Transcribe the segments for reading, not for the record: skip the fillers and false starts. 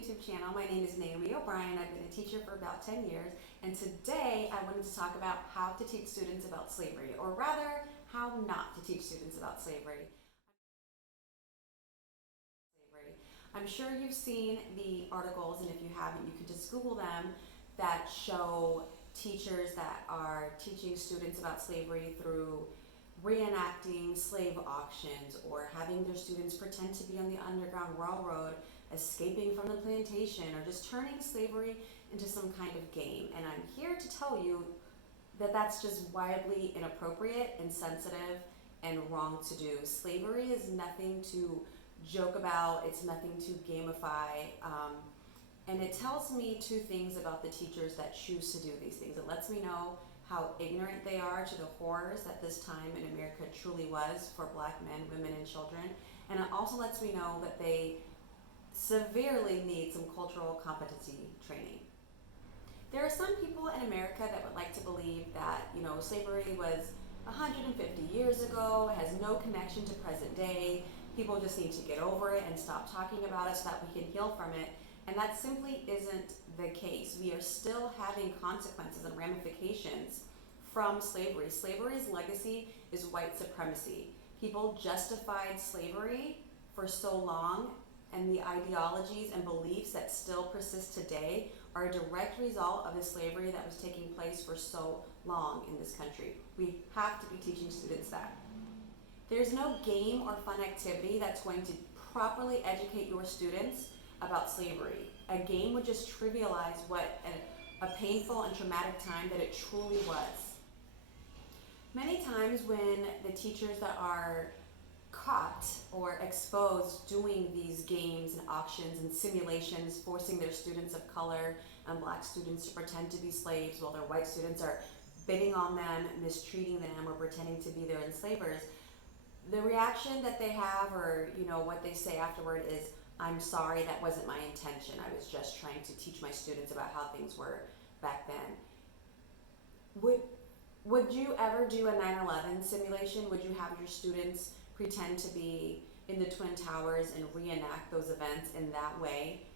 YouTube channel. My name is Naomi O'Brien. I've been a teacher for about 10 years, and today I wanted to talk about how to teach students about slavery, or rather, how not to teach students about slavery. I'm sure you've seen the articles, and if you haven't, you could just Google them, that show teachers that are teaching students about slavery through reenacting slave auctions or having their students pretend to be on the Underground Railroad, escaping from the plantation, or just turning slavery into some kind of game. And I'm here to tell you that that's just wildly inappropriate, insensitive, and wrong to do. Slavery is nothing to joke about, it's nothing to gamify, and it tells me two things about the teachers that choose to do these things. It lets me know how ignorant they are to the horrors that this time in America truly was for Black men, women, and children. And it also lets me know that they severely need some cultural competency training. There are some people in America that would like to believe that, slavery was 150 years ago, has no connection to present day. People just need to get over it and stop talking about it so that we can heal from it. And that simply isn't the case. We are still having consequences and ramifications from slavery. Slavery's legacy is white supremacy. People justified slavery for so long, and the ideologies and beliefs that still persist today are a direct result of the slavery that was taking place for so long in this country. We have to be teaching students that. There's no game or fun activity that's going to properly educate your students about slavery. A game would just trivialize what a painful and traumatic time that it truly was. Many times when the teachers that are caught or exposed doing these games and auctions and simulations, forcing their students of color and Black students to pretend to be slaves while their white students are bidding on them, mistreating them, or pretending to be their enslavers, the reaction that they have, or what they say afterward, is, "I'm sorry, that wasn't my intention. I was just trying to teach my students about how things were back then." Would you ever do a 9/11 simulation? Would you have your students pretend to be in the Twin Towers and reenact those events in that way?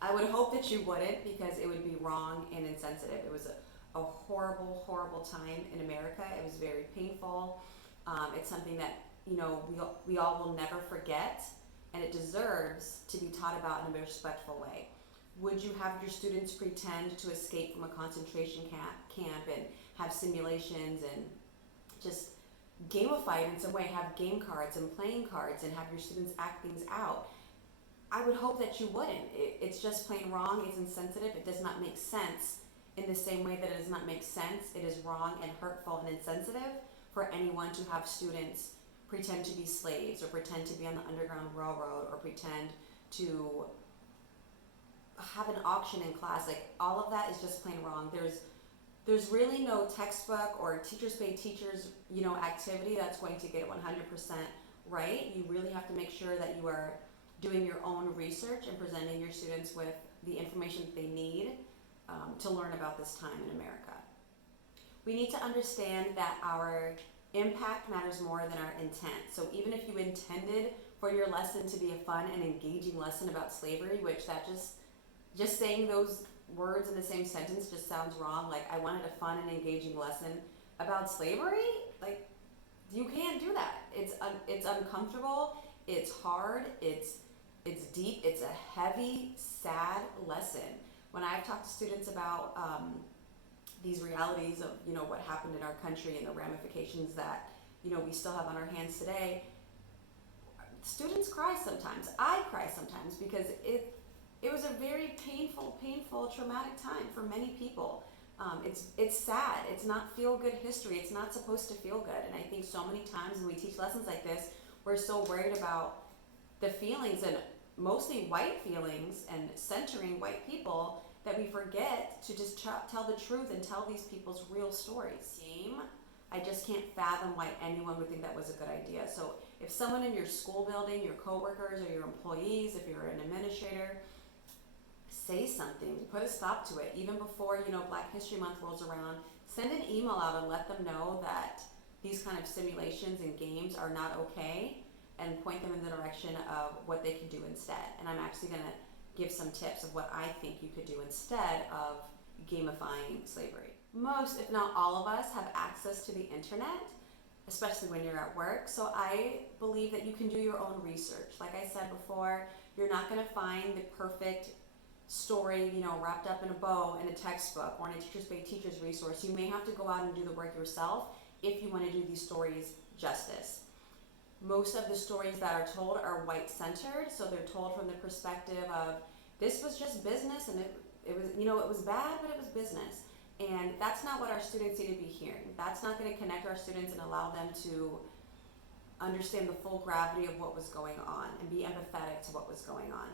I would hope that you wouldn't, because it would be wrong and insensitive. It was a horrible, horrible time in America. It was very painful. It's something that we all will never forget, and it deserves to be taught about in a respectful way. Would you have your students pretend to escape from a concentration camp and have simulations and just gamify it in some way, have game cards and playing cards and have your students act things out? I would hope that you wouldn't. It's just plain wrong, it's insensitive, it does not make sense. In the same way that it does not make sense, it is wrong and hurtful and insensitive for anyone to have students pretend to be slaves, or pretend to be on the Underground Railroad, or pretend to have an auction in class. Like, all of that is just plain wrong. There's really no textbook or teachers pay teachers, activity that's going to get it 100% right. You really have to make sure that you are doing your own research and presenting your students with the information that they need to learn about this time in America. We need to understand that our impact matters more than our intent. So even if you intended for your lesson to be a fun and engaging lesson about slavery, which that just saying those words in the same sentence just sounds wrong. Like, I wanted a fun and engaging lesson about slavery. Like, you can't do that. It's uncomfortable. It's hard. It's deep. It's a heavy, sad lesson. When I've talked to students about these realities of what happened in our country and the ramifications that we still have on our hands today, students cry sometimes. I cry sometimes, because it was a very painful, traumatic time for many people. It's sad. It's not feel-good history. It's not supposed to feel good. And I think so many times when we teach lessons like this, we're so worried about the feelings, and mostly white feelings, and centering white people, that we forget to just tell the truth and tell these people's real stories. I just can't fathom why anyone would think that was a good idea. So if someone in your school building, your coworkers or your employees, if you're an administrator, say something, put a stop to it. Even before Black History Month rolls around, send an email out and let them know that these kind of simulations and games are not okay, and point them in the direction of what they can do instead. And I'm actually going to give some tips of what I think you could do instead of gamifying slavery. Most, if not all of us, have access to the internet, especially when you're at work. So I believe that you can do your own research. Like I said before, you're not going to find the perfect story, wrapped up in a bow in a textbook or in a teacher's paid teacher's resource. You may have to go out and do the work yourself if you want to do these stories justice. Most of the stories that are told are white-centered, so they're told from the perspective of this was just business, and it was it was bad, but it was business. And that's not what our students need to be hearing. That's not going to connect our students and allow them to understand the full gravity of what was going on and be empathetic to what was going on.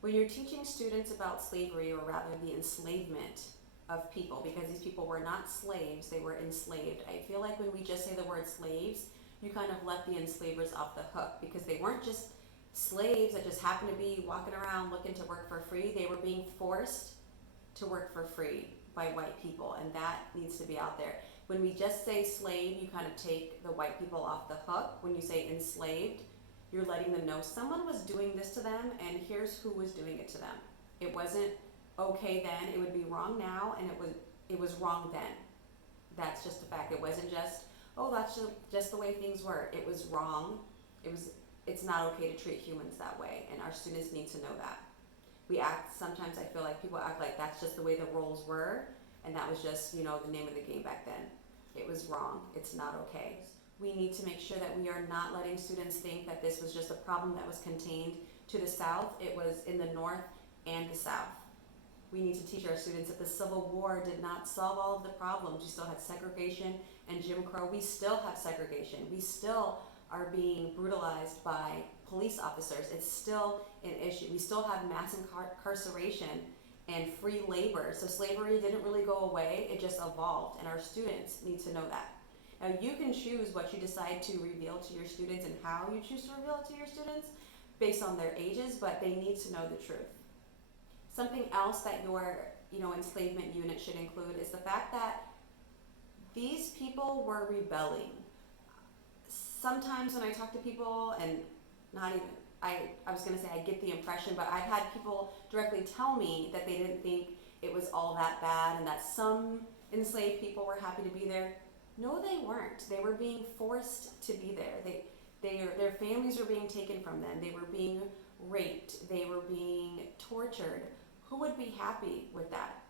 When you're teaching students about slavery, or rather the enslavement of people, because these people were not slaves, they were enslaved. I feel like when we just say the word slaves, you kind of let the enslavers off the hook, because they weren't just slaves that just happened to be walking around looking to work for free. They were being forced to work for free by white people, and that needs to be out there. When we just say slave, you kind of take the white people off the hook. When you say enslaved, you're letting them know someone was doing this to them, and here's who was doing it to them. It wasn't okay then, it would be wrong now, and it was wrong then. That's just a fact. It wasn't just, oh, that's just the way things were. It was wrong. It's not okay to treat humans that way, and our students need to know that. Sometimes I feel like people act like that's just the way the roles were, and that was just, the name of the game back then. It was wrong. It's not okay. We need to make sure that we are not letting students think that this was just a problem that was contained to the South. It was in the North and the South. We need to teach our students that the Civil War did not solve all of the problems. We still had segregation and Jim Crow. We still have segregation. We still are being brutalized by police officers. It's still an issue. We still have mass incarceration and free labor. So slavery didn't really go away, it just evolved, and our students need to know that. Now you can choose what you decide to reveal to your students and how you choose to reveal it to your students based on their ages, but they need to know the truth. Something else that your enslavement unit should include is the fact that these people were rebelling. Sometimes when I talk to people, and not even, I was going to say I get the impression, but I've had people directly tell me that they didn't think it was all that bad and that some enslaved people were happy to be there. No, they weren't. They were being forced to be there. Their families were being taken from them. They were being raped. They were being tortured. Who would be happy with that?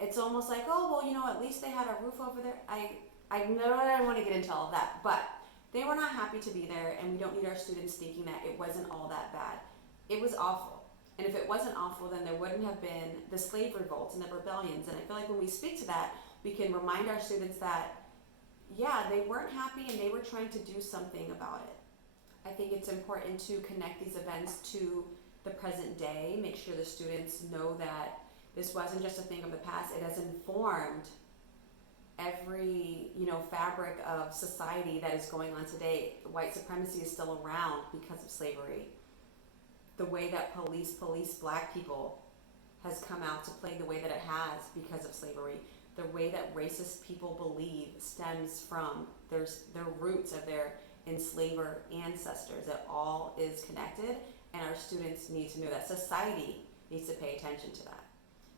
It's almost like, oh, well, at least they had a roof over their... I know I don't want to get into all of that, but they were not happy to be there, and we don't need our students thinking that it wasn't all that bad. It was awful. And if it wasn't awful, then there wouldn't have been the slave revolts and the rebellions. And I feel like when we speak to that, we can remind our students that, yeah, they weren't happy and they were trying to do something about it. I think it's important to connect these events to the present day, make sure the students know that this wasn't just a thing of the past. It has informed every fabric of society that is going on today. White supremacy is still around because of slavery. The way that police black people has come out to play the way that it has because of slavery. The way that racist people believe stems from their roots of their enslaver ancestors. It all is connected, and our students need to know that. Society needs to pay attention to that.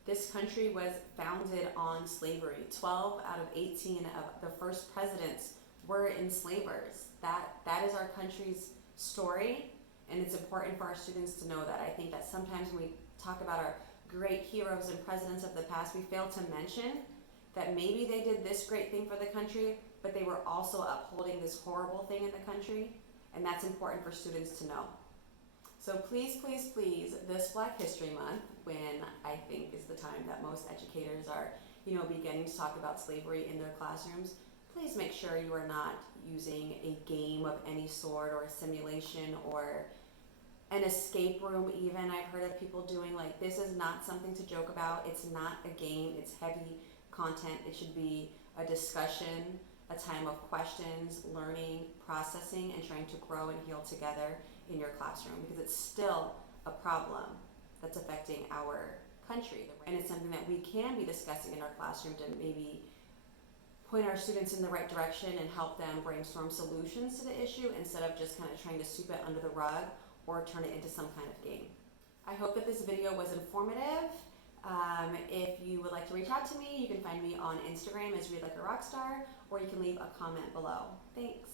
This country was founded on slavery. 12 out of 18 of the first presidents were enslavers. That is our country's story, and it's important for our students to know that. I think that sometimes when we talk about our great heroes and presidents of the past, we fail to mention that maybe they did this great thing for the country, but they were also upholding this horrible thing in the country, and that's important for students to know. So please, please, please, this Black History Month, when I think is the time that most educators are, beginning to talk about slavery in their classrooms, please make sure you are not using a game of any sort or a simulation or an escape room even. I've heard of people doing this is not something to joke about. It's not a game. It's heavy content. It should be a discussion, a time of questions, learning, processing, and trying to grow and heal together in your classroom, because it's still a problem that's affecting our country. And it's something that we can be discussing in our classroom to maybe point our students in the right direction and help them brainstorm solutions to the issue instead of just kind of trying to sweep it under the rug or turn it into some kind of game. I hope that this video was informative. If you would like to reach out to me, you can find me on Instagram as Read Like a Rockstar, or you can leave a comment below. Thanks.